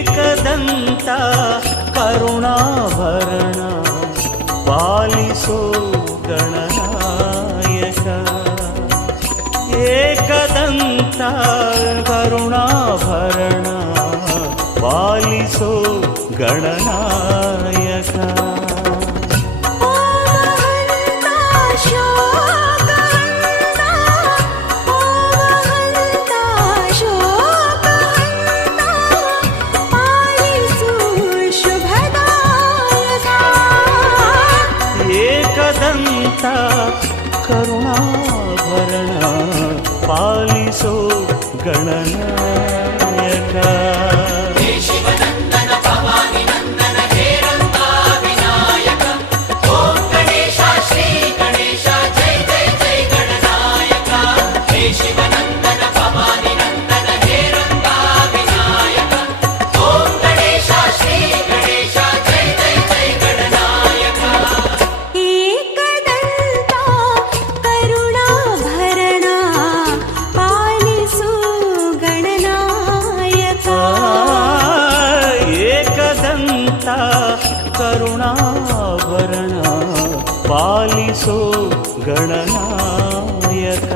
ಏಕದಂತ ಕರುಣಾಭರಣ ಪಾಲಿಸೋ ಗಣನಾಯಕ. ಏಕದಂತ ಕರುಣಾಭರಣ ಪಾಲಿಸೋ ಗಣನಾಯಕ. ಏಕದಂತ ಕರುಣಾಭರಣ ಪಾಲಿಸೋ ಗಣನಾಯಕ. ಶಿವನಂದನ ಭವಾನಿ ನಂದನ ಹೇರಂಬ ವಿನಾಯಕ. ಓಂ ಗಣೇಶ ಶ್ರೀ ಗಣೇಶ ಜೈ ಜೈ ಜೈ ಗಣನಾಯಕ. ಹೇ ಶಿವನಂದನ ಭವಾನಿ ನಂದನ ಹೇರಂಬ ವಿನಾಯಕ. ಓಂ ಗಣೇಶ ಶ್ರೀ ಗಣೇಶ ಜೈ ಜೈ ಜೈ ಗಣನಾಯಕ. ಏಕದಂತ ಕರುಣಾಭರಣ ಪಾಲಿಸು ಗಣನಾಯಕ. ಏಕದಂತ ಕರುಣಾಭರಣ ಪಾಲಿಸೋ ಗಣನಾಯಕ.